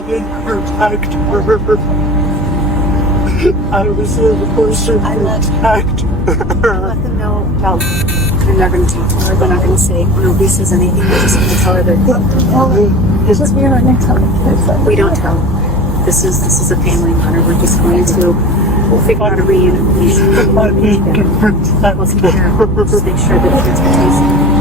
didn't protect her. I was supposed to protect her. Let them know about. They're not going to talk to her. They're not going to say nobody says anything. They're just going to tell her that. It's just we're not going to tell the kids. We don't tell. This is a family matter. We're just going to. We'll figure out a reunification. I need to protect We'll take care of it. Just make sure that transportation.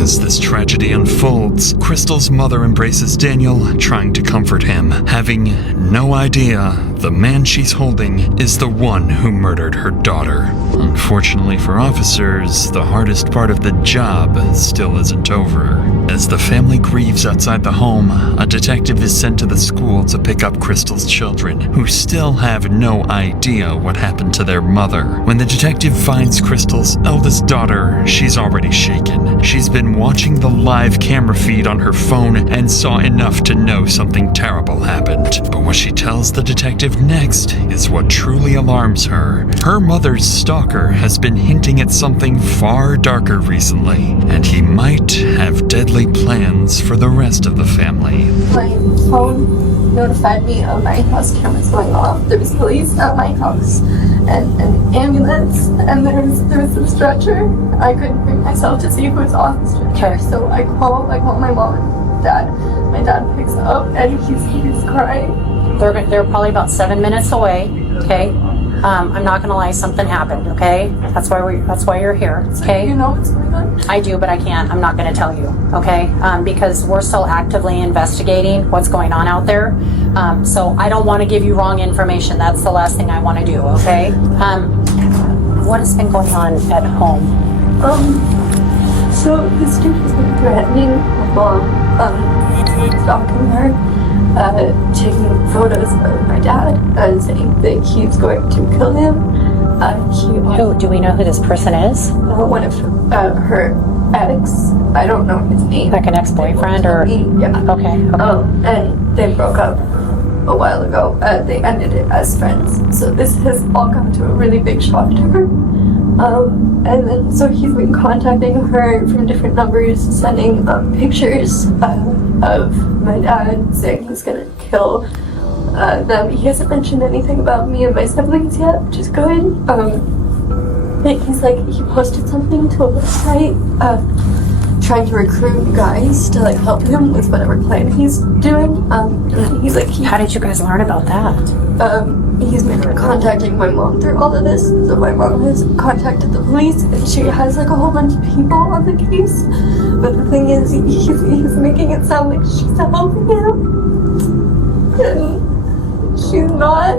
As this tragedy unfolds, Crystal's mother embraces Daniel, trying to comfort him, having no idea the man she's holding is the one who murdered her daughter. Unfortunately for officers, the hardest part of the job still isn't over. As the family grieves outside the home, a detective is sent to the school to pick up Crystal's children, who still have no idea what happened to their mother. When the detective finds Crystal's eldest daughter, she's already shaken. She's been watching the live camera feed on her phone and saw enough to know something terrible happened. But what she tells the detective next is what truly alarms her. Her mother's stalker has been hinting at something far darker recently, and he might have deadly plans for the rest of the family. My phone notified me of my house cameras going off. There was police at my house and an ambulance, and there was a stretcher. I couldn't bring myself to see who was on the stretcher, so I call my mom and dad. My dad picks up and he's crying. They're probably about 7 minutes away. Okay, I'm not gonna lie, something happened. Okay, that's why you're here. Okay, You know what's going on? I do, but I can't. I'm not gonna tell you. Okay, because we're still actively investigating what's going on out there. So I don't want to give you wrong information. That's the last thing I want to do. Okay. What has been going on at home? So this dude has been threatening my mom, stalking her, taking photos of my dad, and saying that he's going to kill him. Who do we know who this person is? One of her ex. I don't know his name. Like an ex-boyfriend or? Yeah. Okay. And they broke up a while ago. They ended it as friends. So this has all come to a really big shock to her. And then so he's been contacting her from different numbers, sending pictures of my dad, saying he's gonna kill them. He hasn't mentioned anything about me and my siblings yet, which is good. He's like, he posted something to a website trying to recruit guys to like help him with whatever plan he's doing. And then he's like, How did you guys learn about that? He's been contacting my mom through all of this. So my mom has contacted the police, and she has like a whole bunch of people on the case. But the thing is, he's making it sound like she's helping him, and she's not.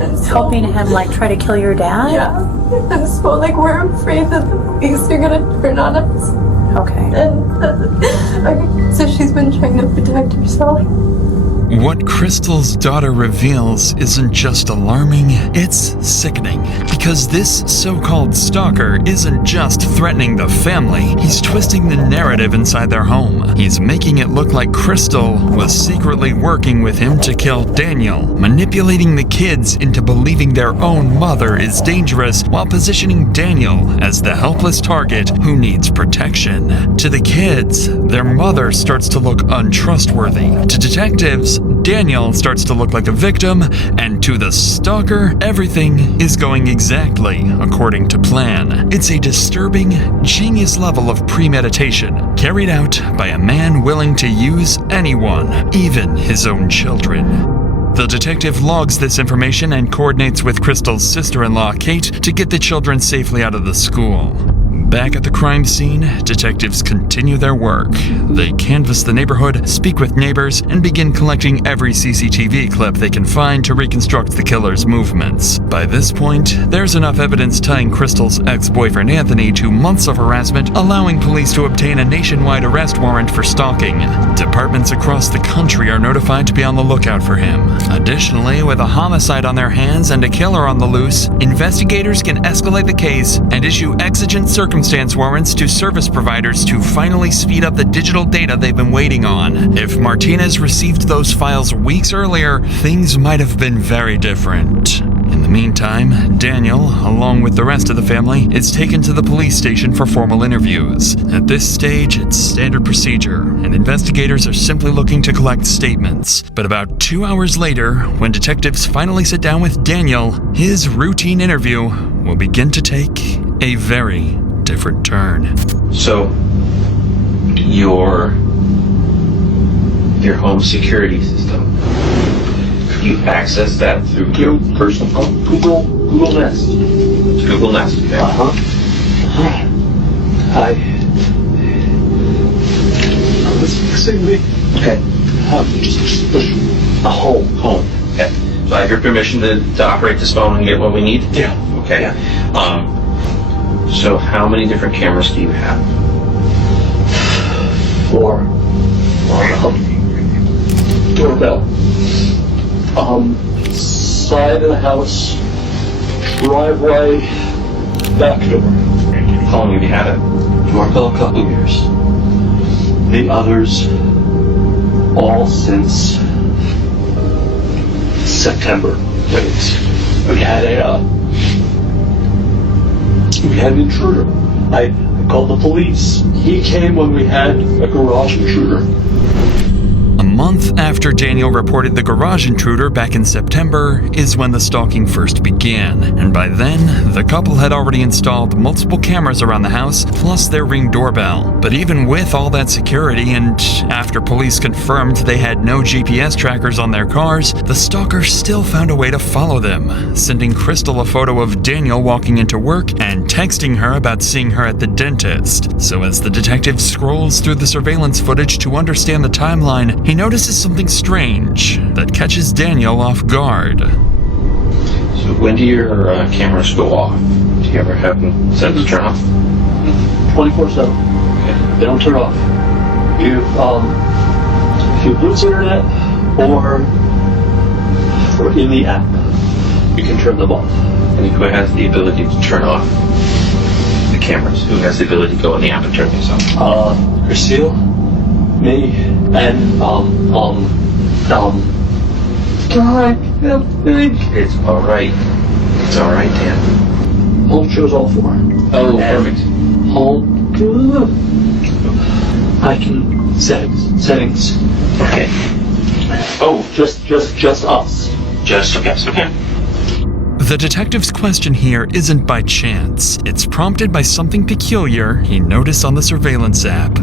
And so, Helping him like try to kill your dad? yeah. And so like we're afraid that the police are gonna turn on us. Okay. And so she's been trying to protect herself. What Crystal's daughter reveals isn't just alarming, it's sickening. Because this so-called stalker isn't just threatening the family, he's twisting the narrative inside their home. He's making it look like Crystal was secretly working with him to kill Daniel, manipulating the kids into believing their own mother is dangerous while positioning Daniel as the helpless target who needs protection. To the kids, their mother starts to look untrustworthy. To detectives, Daniel starts to look like a victim, and to the stalker, everything is going exactly according to plan. It's a disturbing, genius level of premeditation, carried out by a man willing to use anyone, even his own children. The detective logs this information and coordinates with Crystal's sister-in-law, Kate, to get the children safely out of the school. Back at the crime scene, detectives continue their work. They canvass the neighborhood, speak with neighbors, and begin collecting every CCTV clip they can find to reconstruct the killer's movements. By this point, there's enough evidence tying Crystal's ex-boyfriend Anthony to months of harassment, allowing police to obtain a nationwide arrest warrant for stalking. Departments across the country are notified to be on the lookout for him. Additionally, with a homicide on their hands and a killer on the loose, investigators can escalate the case and issue exigent circumstance warrants to service providers to finally speed up the digital data they've been waiting on. If Martinez received those files weeks earlier, things might have been very different. In the meantime, Daniel, along with the rest of the family, is taken to the police station for formal interviews. At this stage, it's standard procedure, and investigators are simply looking to collect statements. But about 2 hours later, when detectives finally sit down with Daniel, his routine interview will begin to take a very different turn. So, your home security system, you access that through your personal phone? Google Nest. Google Nest, okay. This fixing me. Okay. Just push a home. Okay. So I have your permission to operate this phone and get what we need? Yeah. Okay. Yeah. So how many different cameras do you have? 4. Doorbell. Side of the house, driveway, back door. How long have you had it? Doorbell, a couple years. The others, all since September. We had an intruder. I called the police. He came when we had a garage intruder. A month after Daniel reported the garage intruder back in September is when the stalking first began, and by then, the couple had already installed multiple cameras around the house, plus their Ring doorbell. But even with all that security, and after police confirmed they had no GPS trackers on their cars, the stalker still found a way to follow them, sending Crystal a photo of Daniel walking into work and texting her about seeing her at the dentist. So as the detective scrolls through the surveillance footage to understand the timeline, he notices something strange that catches Daniel off guard. So when do your cameras go off? Do you ever have them set to turn off? 24/7. Okay. They don't turn off. If you lose internet or in the app, you can turn them off. And who has the ability to turn off the cameras? Who has the ability to go in the app and turn these off? Lucille, me, and It's alright. It's alright, Dan. home shows all 4. Oh, perfect. Home. I can settings. Okay. Oh, Just us. just okay. The detective's question here isn't by chance. It's prompted by something peculiar he noticed on the surveillance app.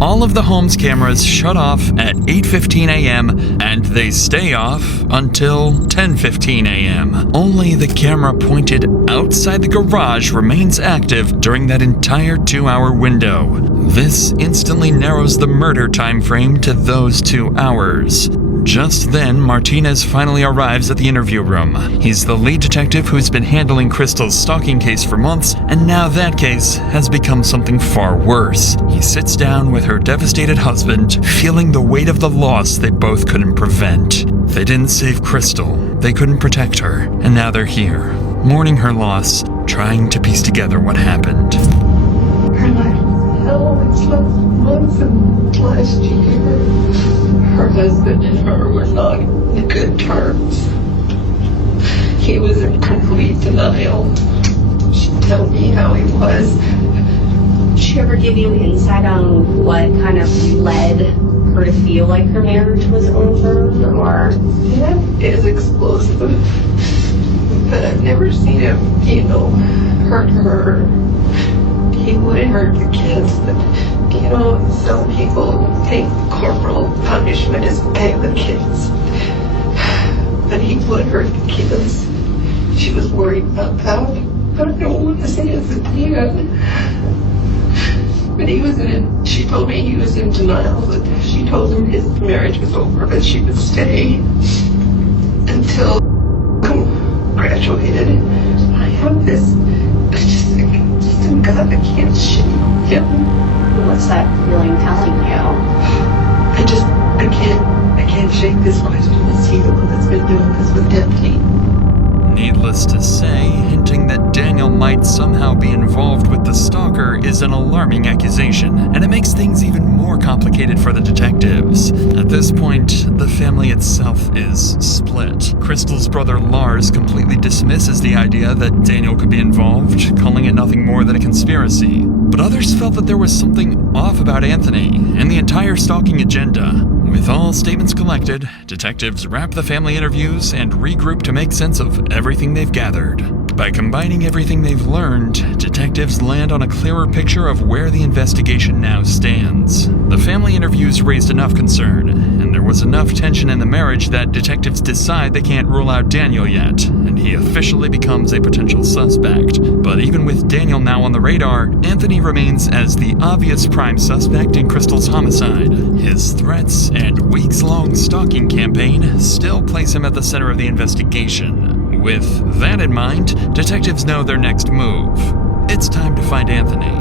All of the home's cameras shut off at 8:15 a.m. and they stay off until 10:15 a.m. Only the camera pointed outside the garage remains active during that entire 2-hour window. This instantly narrows the murder time frame to those 2 hours. Just then, Martinez finally arrives at the interview room. He's the lead detective who's been handling Crystal's stalking case for months, and now that case has become something far worse. He sits down with her devastated husband, feeling the weight of the loss they both couldn't prevent. They didn't save Crystal, they couldn't protect her, and now they're here, mourning her loss, trying to piece together what happened. Her life was hell and months and last year. Her husband and her were not in good terms. He was in complete denial. She told me how he was. Did she ever give you insight on what kind of led her to feel like her marriage was over, or? Yeah, is explosive. But I've never seen him, hurt her. He would hurt the kids, but some people think corporal punishment is okay with kids. But he would hurt the kids. She was worried about that. I don't want to say it's a kid. But she told me he was in denial, but she told him his marriage was over, but she would stay until graduated. I have this, just in God, I can't shake him. What's that feeling telling you? I can't shake this question. Is he the one that's been doing this with Deputy? Needless to say, hinting that Daniel might somehow be involved with the stalker is an alarming accusation, and it makes things even more complicated for the detectives. At this point, the family itself is split. Crystal's brother Lars completely dismisses the idea that Daniel could be involved, calling it nothing more than a conspiracy. But others felt that there was something off about Anthony and the entire stalking agenda. With all statements collected, detectives wrap the family interviews and regroup to make sense of everything they've gathered. By combining everything they've learned, detectives land on a clearer picture of where the investigation now stands. The family interviews raised enough concern, and there was enough tension in the marriage that detectives decide they can't rule out Daniel yet, and he officially becomes a potential suspect. But even with Daniel now on the radar, Anthony remains as the obvious prime suspect in Crystal's homicide. His threats and weeks-long stalking campaign still place him at the center of the investigation. With that in mind, detectives know their next move. It's time to find Anthony.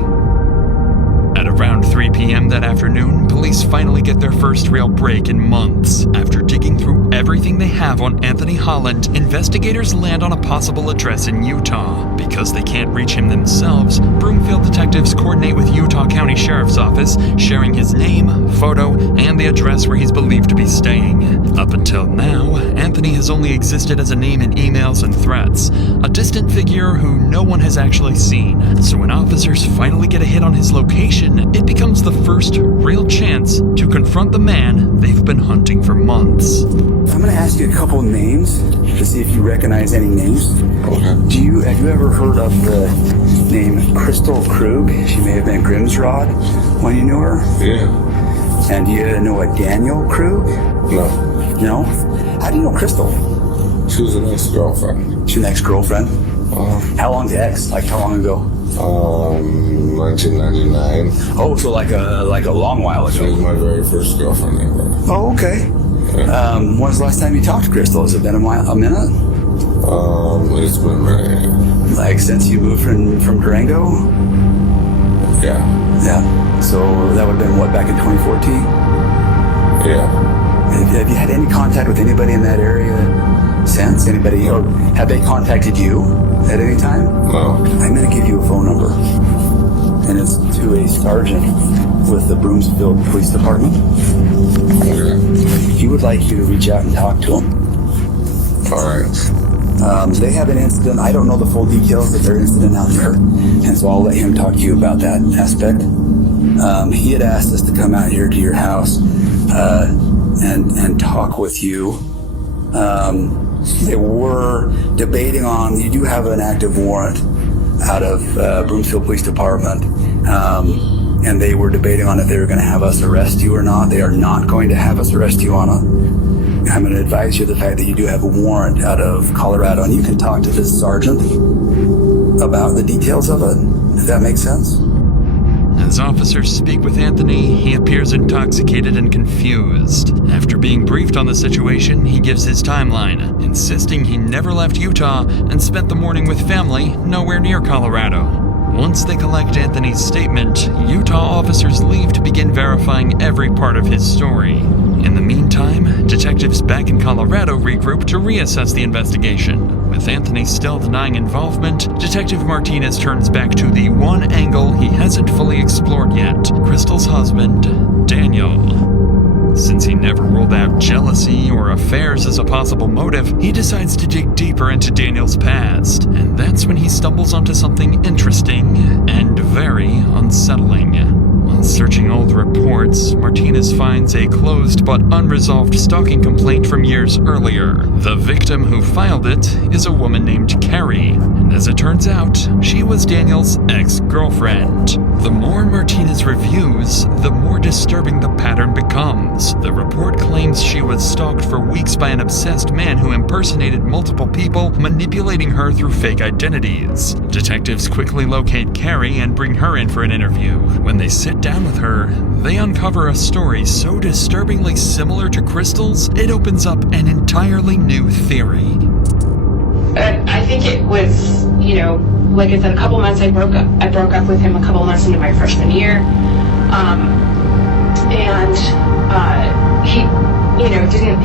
At around 3 p.m. that afternoon, police finally get their first real break in months. After digging through everything they have on Anthony Holland, investigators land on a possible address in Utah. Because they can't reach him themselves, Broomfield detectives coordinate with Utah County Sheriff's Office, sharing his name, photo, and the address where he's believed to be staying. Up until now, Anthony has only existed as a name in emails and threats, a distant figure who no one has actually seen. So when officers finally get a hit on his location, it becomes the first real chance to confront the man they've been hunting for months. I'm going to ask you a couple names to see if you recognize any names. Okay. Have you ever heard of the name Crystal Krug? She may have been Grimsrod when you knew her. Yeah. And do you know a Daniel Krug? No. No? How do you know Crystal? She was an ex-girlfriend. She's an ex-girlfriend? How long's the ex? Like how long ago? 1999. Oh, so like a long while She was ago. my very first girlfriend ever. Oh, okay. Yeah. When's the last time you talked to Crystal? Has it been a minute? It's been really, Like since you moved from Durango? yeah. Yeah. So that would have been what, back in 2014? Yeah. Have you had any contact with anybody in that area since? Anybody, or have they contacted you at any time? No. I'm going to give you a phone number, and it's to a sergeant with the Broomfield Police Department. Okay. He would like you to reach out and talk to him. Alright. They have an incident. I don't know the full details of their incident out there, and so I'll let him talk to you about that aspect. He had asked us to come out here to your house and talk with you. They were debating on, you do have an active warrant out of Broomfield Police Department, and they were debating on if they were going to have us arrest you or not. They are not going to have us arrest you on it. I'm going to advise you of the fact that you do have a warrant out of Colorado, and you can talk to this sergeant about the details of it, if that makes sense. As officers speak with Anthony, he appears intoxicated and confused. After being briefed on the situation, he gives his timeline, insisting he never left Utah and spent the morning with family nowhere near Colorado. Once they collect Anthony's statement, Utah officers leave to begin verifying every part of his story. In the meantime, detectives back in Colorado regroup to reassess the investigation. With Anthony still denying involvement, Detective Martinez turns back to the one angle he hasn't fully explored yet: Crystal's husband, Daniel. Since he never ruled out jealousy or affairs as a possible motive, he decides to dig deeper into Daniel's past, and that's when he stumbles onto something interesting and very unsettling. While searching old reports, Martinez finds a closed but unresolved stalking complaint from years earlier. The victim who filed it is a woman named Carrie, and as it turns out, she was Daniel's ex-girlfriend. The more Martinez reviews, the more disturbing the pattern becomes. The report claims she was stalked for weeks by an obsessed man who impersonated multiple people, manipulating her through fake identities. Detectives quickly locate Carrie and bring her in for an interview. When they sit down with her, they uncover a story so disturbingly similar to Crystal's, it opens up an entirely new theory. I think it was, like I said, a couple months I broke up with him a couple months into my freshman year.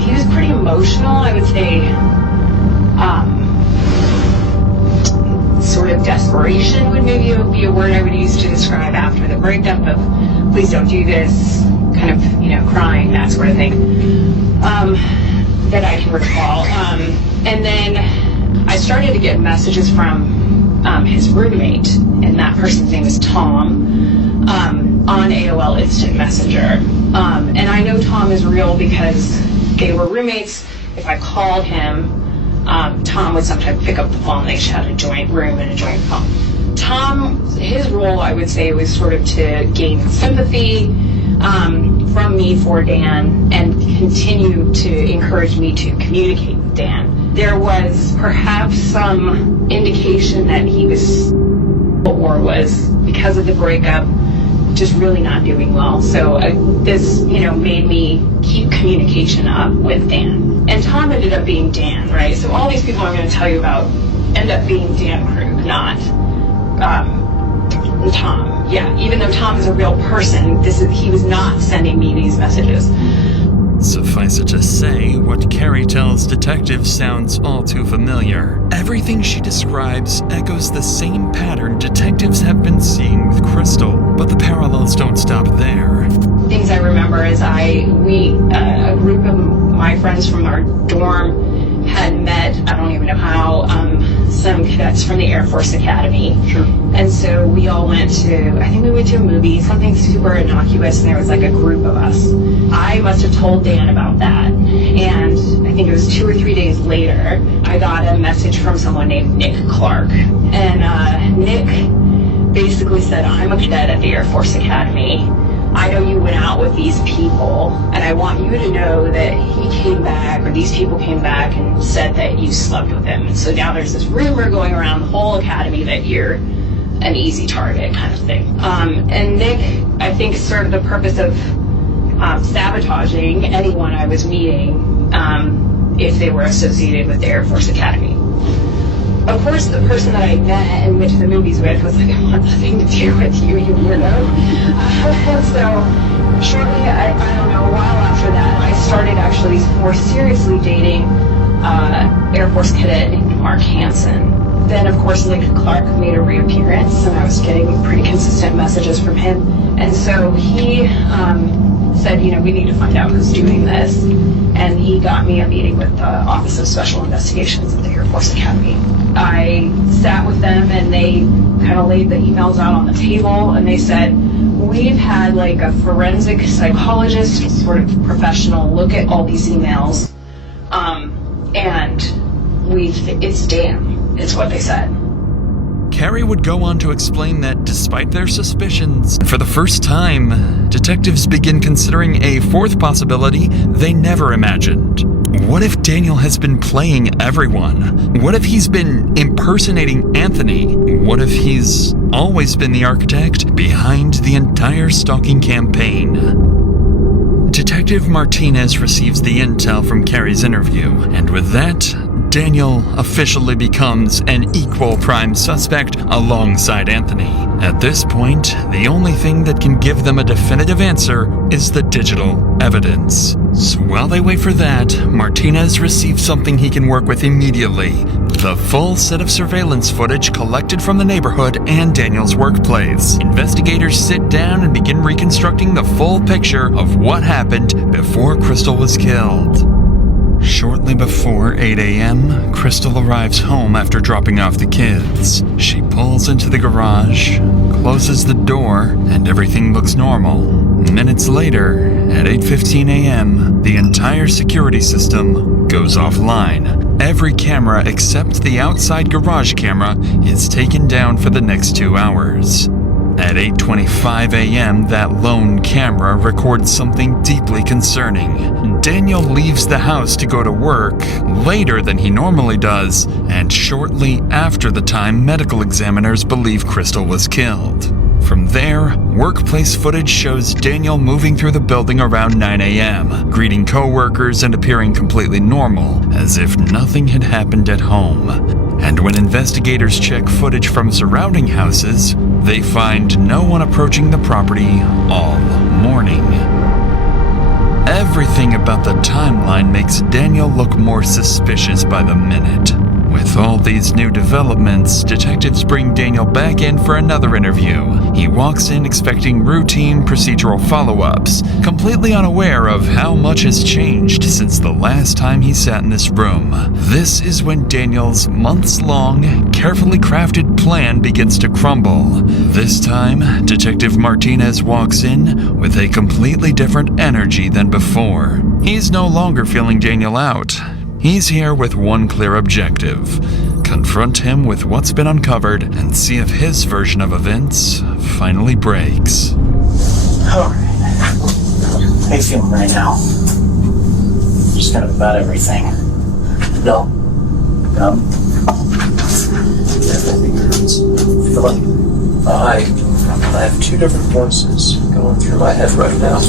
He was pretty emotional, I would say. sort of desperation would maybe be a word I would use to describe after the breakup of please don't do this, kind of, crying, that sort of thing, that I can recall. And then I started to get messages from his roommate, and that person's name is Tom, on AOL Instant Messenger. And I know Tom is real because they were roommates. If I called him, Tom would sometimes pick up the phone. They had a joint room and a joint phone. Tom, his role, I would say, was sort of to gain sympathy from me for Dan and continue to encourage me to communicate with Dan. There was perhaps some indication that he was, or was, because of the breakup, just really not doing well. So this, made me keep communication up with Dan. And Tom ended up being Dan, right? So all these people I'm going to tell you about end up being Dan Krug, not Tom. Yeah, even though Tom is a real person, he was not sending me these messages. Suffice it to say, what Carrie tells detectives sounds all too familiar. Everything she describes echoes the same pattern detectives have been seeing with Crystal, but the parallels don't stop there. Things I remember is a group of my friends from our dorm had met, I don't even know how, some cadets from the Air Force Academy. Sure. And so we all went to a movie, something super innocuous, and there was like a group of us. I must have told Dan about that, and I think it was 2 or 3 days later, I got a message from someone named Nick Clark. And Nick basically said, I'm a cadet at the Air Force Academy. I know you went out with these people, and I want you to know that he came back, or these people came back and said that you slept with him. And so now there's this rumor going around the whole academy that you're an easy target kind of thing. And Nick, I think, served the purpose of sabotaging anyone I was meeting if they were associated with the Air Force Academy. Of course, the person that I met and went to the movies with was like, I want nothing to do with you, you weirdo. So shortly, I don't know, a while after that, I started actually more seriously dating Air Force cadet named Mark Hansen. Then, of course, Nick Clark made a reappearance, and I was getting pretty consistent messages from him. And so he said, we need to find out who's doing this. And he got me a meeting with the Office of Special Investigations at the Air Force Academy. I sat with them, and they kind of laid the emails out on the table, and they said, we've had like a forensic psychologist, sort of professional, look at all these emails, and it's Dan, is what they said. Carrie would go on to explain that despite their suspicions, for the first time, detectives begin considering a fourth possibility they never imagined. What if Daniel has been playing everyone? What if he's been impersonating Anthony? What if he's always been the architect behind the entire stalking campaign? Detective Martinez receives the intel from Carrie's interview, and with that, Daniel officially becomes an equal prime suspect alongside Anthony. At this point, the only thing that can give them a definitive answer is the digital evidence. So while they wait for that, Martinez receives something he can work with immediately: the full set of surveillance footage collected from the neighborhood and Daniel's workplace. Investigators sit down and begin reconstructing the full picture of what happened before Crystal was killed. Shortly before 8 a.m., Crystal arrives home after dropping off the kids. She pulls into the garage, closes the door, and everything looks normal. Minutes later, at 8:15 a.m., the entire security system goes offline. Every camera except the outside garage camera is taken down for the next 2 hours. At 8:25 a.m., that lone camera records something deeply concerning. Daniel leaves the house to go to work later than he normally does, and shortly after the time medical examiners believe Crystal was killed. From there, workplace footage shows Daniel moving through the building around 9 a.m., greeting coworkers and appearing completely normal, as if nothing had happened at home. And when investigators check footage from surrounding houses, they find no one approaching the property all morning. Everything about the timeline makes Daniel look more suspicious by the minute. With all these new developments, detectives bring Daniel back in for another interview. He walks in expecting routine procedural follow-ups, completely unaware of how much has changed since the last time he sat in this room. This is when Daniel's months-long, carefully crafted plan begins to crumble. This time, Detective Martinez walks in with a completely different energy than before. He's no longer feeling Daniel out. He's here with one clear objective: confront him with what's been uncovered and see if his version of events finally breaks. Alright. How you feeling right now? Just kind of about everything. No. Everything hurts. Feel like I have two different voices going through my head right now.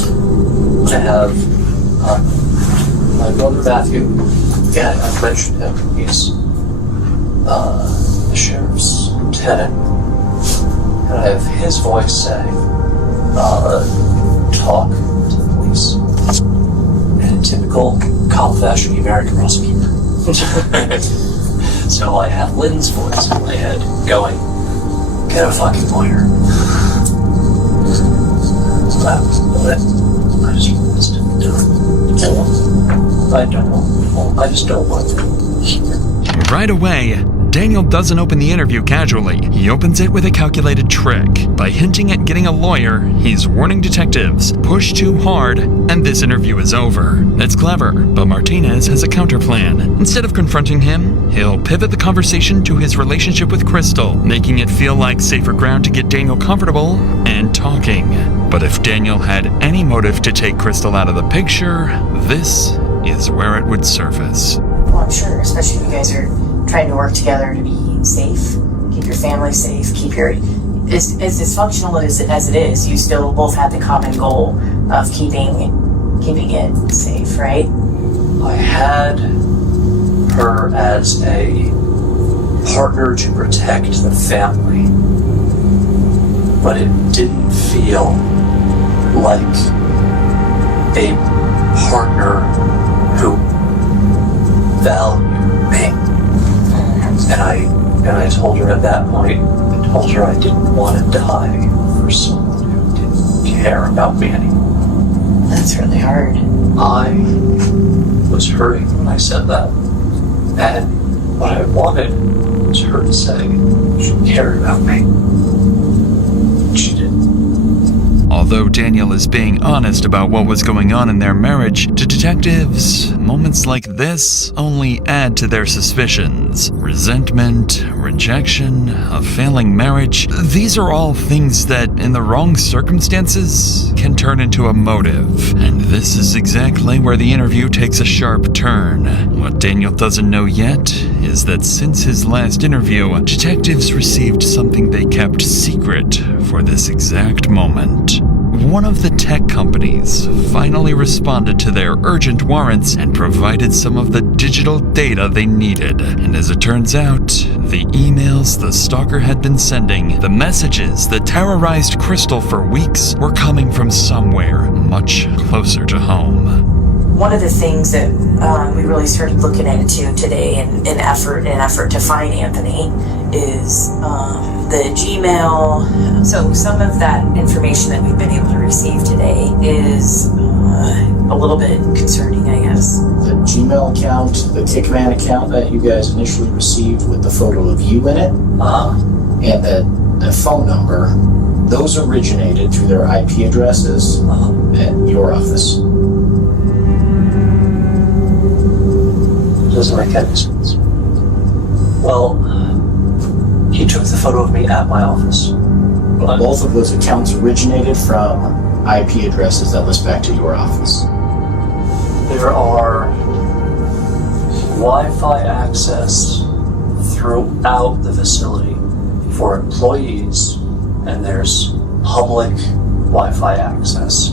I have my brother Matthew. Yeah, I've mentioned him. He's the sheriff's lieutenant. And I have his voice saying, talk to the police. In a typical cop fashion, you married a prosecutor. So I have Lynn's voice in my head going, get a fucking lawyer. I just don't want to. Right away, Daniel doesn't open the interview casually. He opens it with a calculated trick. By hinting at getting a lawyer, he's warning detectives, push too hard, and this interview is over. It's clever, but Martinez has a counterplan. Instead of confronting him, he'll pivot the conversation to his relationship with Crystal, making it feel like safer ground to get Daniel comfortable and talking. But if Daniel had any motive to take Crystal out of the picture, this is where it would surface. Well, I'm sure, especially if you guys are trying to work together to be safe, keep your family safe, keep your... As dysfunctional as it is, you still both have the common goal of keeping it safe, right? I had her as a partner to protect the family, but it didn't feel like a partner who valued me. And I told her at that point, I told her I didn't want to die for someone who didn't care about me anymore. That's really hard. I was hurting when I said that. And what I wanted was her to say she cared about me. She didn't. Although Daniel is being honest about what was going on in their marriage, to detectives, moments like this only add to their suspicions. Resentment, rejection, a failing marriage, these are all things that, in the wrong circumstances, can turn into a motive. And this is exactly where the interview takes a sharp turn. What Daniel doesn't know yet is that since his last interview, detectives received something they kept secret for this exact moment. One of the tech companies finally responded to their urgent warrants and provided some of the digital data they needed. And as it turns out, the emails the stalker had been sending, the messages that terrorized Crystal for weeks, were coming from somewhere much closer to home. One of the things that we really started looking into today in effort to find Anthony is the Gmail. So some of that information that we've been able to receive today is a little bit concerning, I guess. The Gmail account, the Kickman account that you guys initially received with the photo of you in it, and the phone number, those originated through their IP addresses at your office. Doesn't make any sense. Well, he took the photo of me at my office. But both of those accounts originated from IP addresses that list back to your office. There are Wi-Fi access throughout the facility for employees, and there's public Wi-Fi access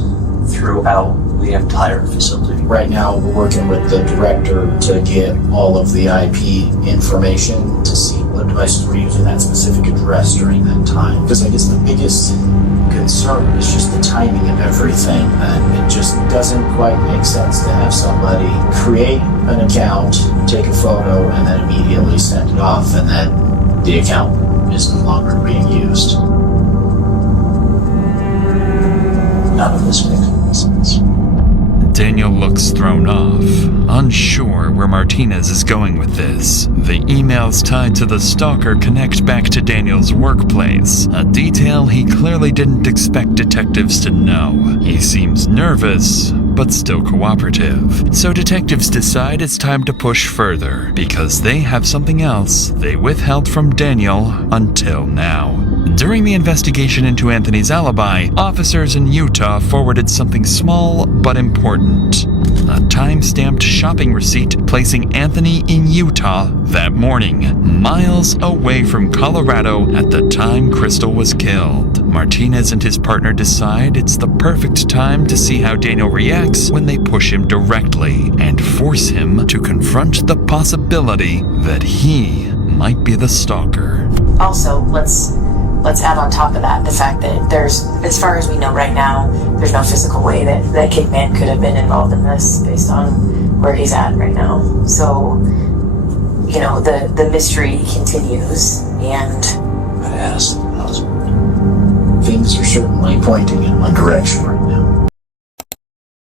throughout the entire facility. Right now, we're working with the director to get all of the IP information to see what devices were using that specific address during that time. Because I guess the biggest concern concern is just the timing of everything. And it just doesn't quite make sense to have somebody create an account, take a photo, and then immediately send it off, and then the account is no longer being used. None of this makes any sense. Daniel looks thrown off, unsure where Martinez is going with this. The emails tied to the stalker connect back to Daniel's workplace, a detail he clearly didn't expect detectives to know. He seems nervous, but still cooperative. So detectives decide it's time to push further, because they have something else they withheld from Daniel until now. During the investigation into Anthony's alibi, officers in Utah forwarded something small but important. A time-stamped shopping receipt placing Anthony in Utah that morning, miles away from Colorado at the time Crystal was killed. Martinez and his partner decide it's the perfect time to see how Daniel reacts when they push him directly and force him to confront the possibility that he might be the stalker. Also, let's add on top of that the fact that there's, as far as we know right now, there's no physical way that Kidman could have been involved in this based on where he's at right now. So, you know, the mystery continues, and But as the husband, things are certainly pointing in one direction right now.